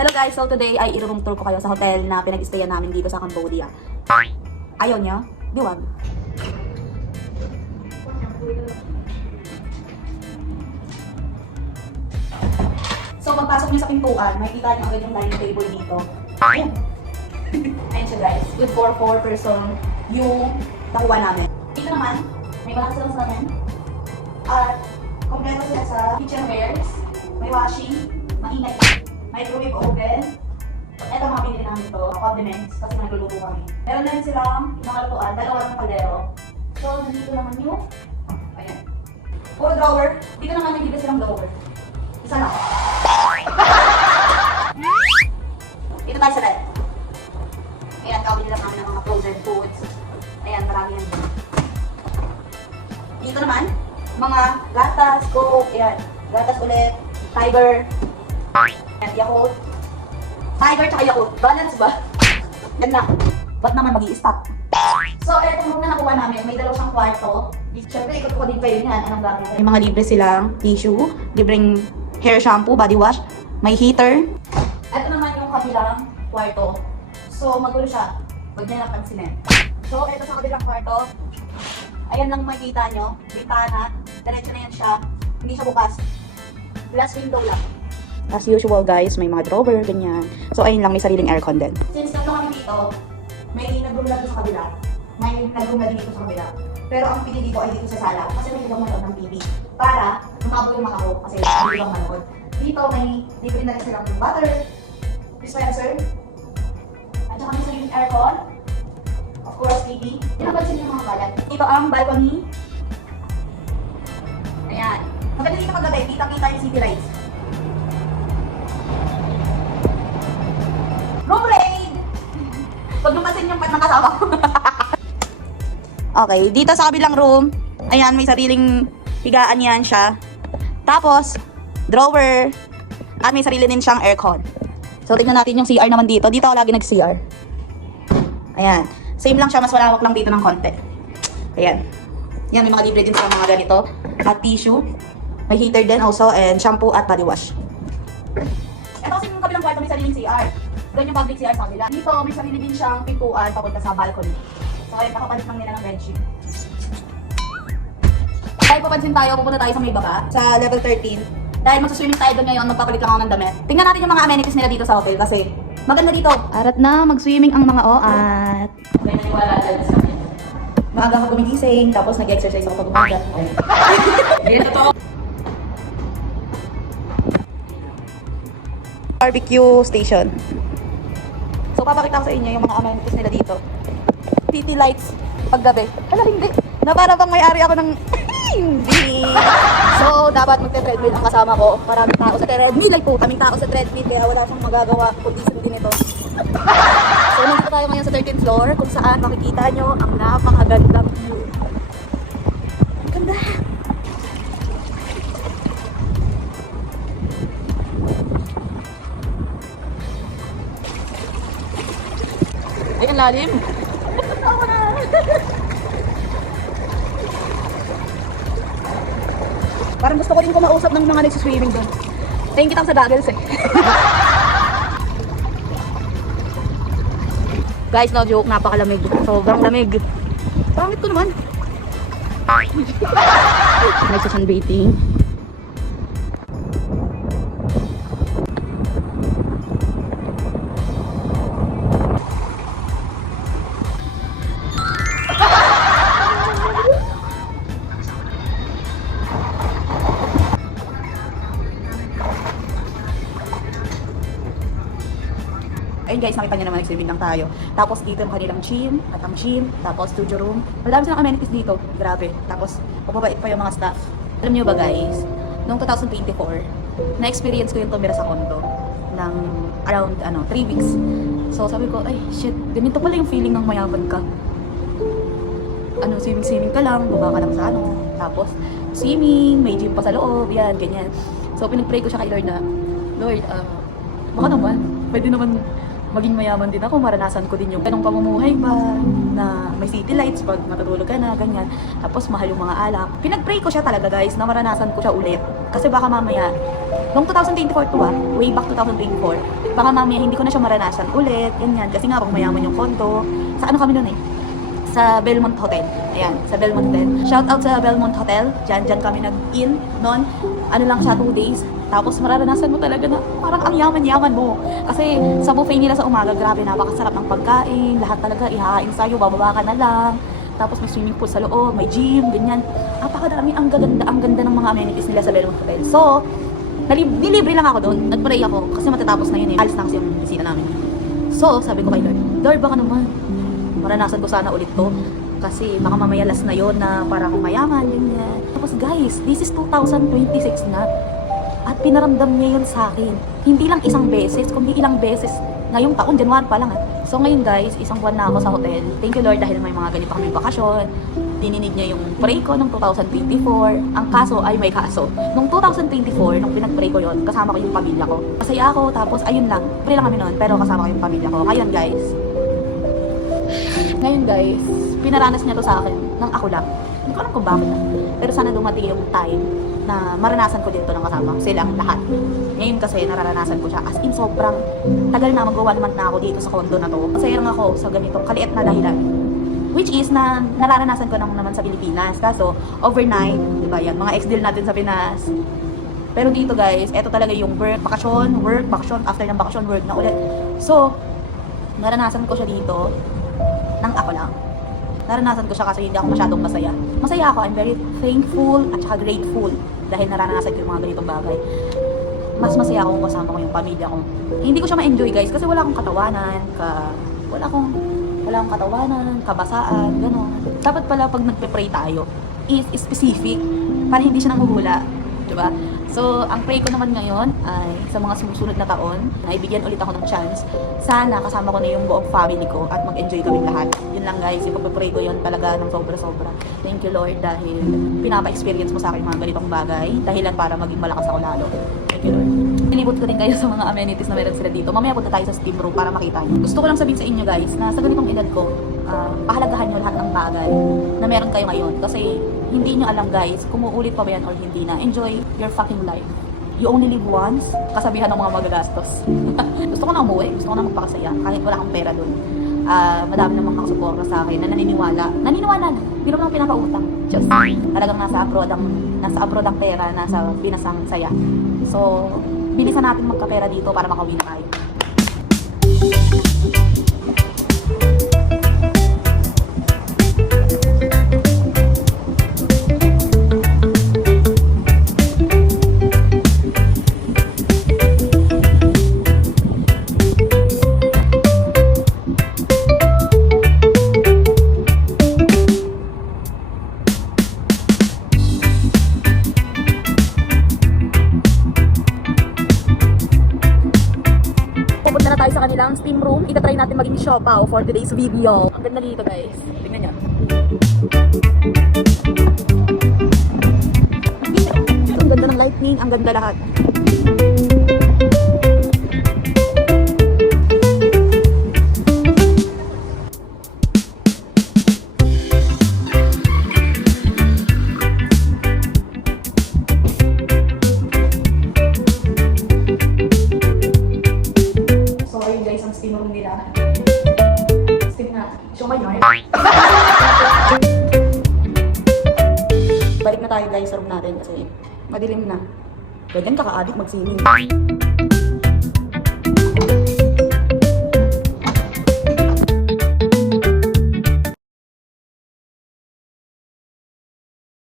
Hello guys, so today ay i-room tour ko kayo sa hotel na pinag-stayan namin dito sa Cambodia. Ayaw niya? Di wag. So pagpasok niyo sa pintuan, makikita niyo agad yung dining table dito. Ayun. Ayun siya guys, good for 4 person yung nakuha namin. Dito naman, may balance lang sa namin. At kompleto sila sa kitchenwares, may washing, mainit, microwave oven. Ito mga pinili namin to, condiments, kasi nagluluto kami. Meron na rin silang mga lutuan, dalawa ng kaldero. So, nandito naman yung, ayan. Puro drawer, dito naman nandito silang drawer. Isa lang. Dito tayo sa red. Ayan, kabili lang namin ng mga frozen foods. Ayan, marami yan. Dito naman, mga gatas, coke, ayan. Gatas ulit, Tiger, ayan, Yakult. Tiger tsaka Yakult. Balance ba? Yan na. Ba't naman mag-i-stop? So, eto muna nakuha namin. May dalawa siyang kwarto. Siyempre, ikot ko din kayo niyan. Anong gamit? May mga libre silang tissue, libreng hair shampoo, body wash, may heater. Ito naman yung kabilang kwarto. So, magulo siya. Huwag niya lang pansinin. So, ito sa kabilang kwarto. Ayan lang makikita nyo. Bintana. Diretso na yan siya. Hindi siya bukas. Glass window lang. As usual guys, may mga drawer, ganyan. So, ayun lang, may sariling aircon din. Since tatlo kami dito, may nag-room na dito sa kabila. May nag-room na din dito sa kabila. Pero ang pili dito ay dito sa sala. Kasi may ibang manood ng TV. Para, lumabot yung ako. Kasi may ibang manood. Dito, may libre na rin silang butter, dispenser, at saka may sariling aircon. Of course, TV. Pinapansin yung mga kalat. Dito ang balcony. Ayan. Maganda dito paggabi, kita-kita yung city lights. Room raid! Huwag lumasin yung pat ng kasama ko. Okay, dito sa kabilang room, ayan, may sariling higaan yan siya. Tapos, drawer, at may sarili din siyang aircon. So, tignan natin yung CR naman dito. Dito ako lagi nag-CR. Ayan. Same lang siya, mas malawak lang dito ng konti. Ayan. Yan, may mga libre din sa mga ganito. At tissue. May heater din also, and shampoo at body wash. Ito kasi yung kabilang kwarto may sariling CR. Doon yung public CR sa kabila. Dito, may sarili din siyang pintuan papunta sa balcony. So, ayun, kakapalit lang nila ng bedsheet. Dahil papansin tayo, pupunta tayo sa may baba, sa level 13. Dahil magsuswimming tayo doon ngayon, magpapalit lang ako ng damit. Tingnan natin yung mga amenities nila dito sa hotel kasi maganda dito. Arat na, mag-swimming ang mga oat. May naniwala dahil sa akin. Maaga ako gumigising, tapos nag-exercise ako pag umaga. Ayan, totoo. Barbecue station. So, papakita ko sa inyo yung mga amenities nila dito. City lights paggabi. Ala, hindi. Na para bang may-ari ako ng... hindi. So, dapat magte-treadmill ang kasama ko. Maraming tao sa treadmill. Ay po, kaming tao sa treadmill. Kaya wala siyang magagawa kundi sundin ito. So, nandito tayo ngayon sa 13th floor kung saan makikita nyo ang napakagandang view. Ang ganda! Ay, ang lalim. Tawa na. Parang gusto ko din kumausap ng mga nagsiswimming doon. Tingin kitang sa goggles eh. Guys, no joke, napakalamig. Sobrang lamig. Pangit ko naman. Nagsasunbathing. Ayun guys, nakita nyo naman, nag-swimming lang tayo. Tapos dito yung kanilang gym, at ang gym, tapos studio room. Madami silang amenities dito, grabe. Tapos, mababait pa yung mga staff. Alam nyo ba guys, noong 2024, na-experience ko yung tumira sa condo ng around 3 weeks. So sabi ko, ay shit, ganito pala yung feeling ng mayaman ka. Swimming ka lang, baba ka lang sa Tapos, swimming, may gym pa sa loob, yan, ganyan. So pinag-pray ko siya kay Lord na, Lord, baka naman, pwede naman maging mayaman din ako, maranasan ko din yung ganong pamumuhay ba, na may city lights pag matutulog ka na, ganyan. Tapos mahal yung mga alak. Pinag-pray ko siya talaga guys, na maranasan ko siya ulit. Kasi baka mamaya, noong 2024 to way back 2024, baka mamaya hindi ko na siya maranasan ulit, ganyan. Kasi nga kung mayaman yung kondo, sa ano kami nun sa Belmont Hotel. Ayan, sa Belmont Hotel. Shout out sa Belmont Hotel. Diyan kami nag-in noon. Ano lang siya, 2 days. Tapos mararanasan mo talaga na parang ang yaman-yaman mo. Kasi sa buffet nila sa umaga, grabe, napakasarap ng pagkain. Lahat talaga ihahain sa'yo, bababa ka na lang. Tapos may swimming pool sa loob, may gym, ganyan. Napakadami, ang ganda ng mga amenities nila sa Belmont Hotel. So, nilibre lang ako doon. Nag-pray ako kasi matatapos na yun Alis na kasi yung bisita namin. So, sabi ko kay Lord, baka naman, maranasan ko sana ulit to. Kasi baka mamaya last na yon na parang mayaman, ganyan. Tapos guys, this is 2026 na. At pinaramdam niya yun sa akin. Hindi lang isang beses, kundi ilang beses ngayong taon, January pa lang. So ngayon guys, isang buwan na ako sa hotel. Thank you Lord dahil may mga ganito kaming bakasyon. Dininig niya yung pray ko nung 2024. Ang kaso ay may kaso. Nung 2024, nung pinag-pray ko yon, kasama ko yung pamilya ko. Masaya ako, tapos ayun lang. Pray lang kami noon, pero kasama ko yung pamilya ko. Ngayon guys, pinaranas niya to sa akin nang ako lang. Hindi ko alam kung bakit. Pero sana dumating yung time na maranasan ko din to ng kasama silang lahat. Ngayon kasi nararanasan ko siya as in sobrang tagal na, mag-1 month na ako dito sa condo na to. Masaya lang ako sa ganitong kaliit na dahilan. Which is na nararanasan ko naman sa Pilipinas. Kaso overnight, di ba yan, mga ex-deal natin sa Pinas. Pero dito guys, eto talaga yung work, bakasyon, after ng bakasyon, work na ulit. So, naranasan ko siya dito nang ako lang. Naranasan ko siya kasi hindi ako masyadong masaya. Masaya ako, I'm very thankful at saka grateful dahil naranasan ko yung mga ganitong bagay. Mas masaya ako kung kasama ko yung pamilya ko. Hindi ko siya ma-enjoy guys kasi wala akong katawanan, wala akong katawanan, kabasaan, gano'n. Dapat pala pag nagpe-pray tayo is specific para hindi siya nanguhula, diba? So, ang pray ko naman ngayon ay sa mga sumusunod na taon na ibigyan ulit ako ng chance. Sana kasama ko na yung buong family ko at mag-enjoy kaming lahat. Yun lang guys, yung pag-pray ko yun talaga ng sobra-sobra. Thank you Lord dahil pinapa-experience mo sa akin mga ganitong bagay. Dahilan para maging malakas ako lalo. Thank you Lord. Nilibot ko din kayo sa mga amenities na meron sila dito. Mamaya punta tayo sa steam room para makita nyo. Gusto ko lang sabihin sa inyo guys na sa ganitong edad ko, pahalagahan nyo lahat ng bagay na meron kayo ngayon. Kasi hindi nyo alam guys kung uulit pa ba yan or hindi na. Enjoy your fucking life. You only live once. Kasabihan ng mga magagastos. Gusto ko na umuwi. Gusto ko na magpakasaya. Kahit wala akong pera dun. Madami namang nakasuporta sa akin na naniniwala. Naniniwala na. Hindi naman ako pinapautang. Just talagang nasa abroad ang pera. Nasa Pinas ang saya. So, bilisan natin magkapera dito para makauwi na tayo. Pupunta na tayo sa kanilang steam room. Itatry natin maging siopaw for today's video. Ang ganda dito guys. Tingnan nyo. Ang ganda ng lightning. Ang ganda lahat. Steam room nila. Steam na. Siomay na. Balik na tayo guys sa room natin kasi madilim na. Ganyan ka ka-addict mag-swimming.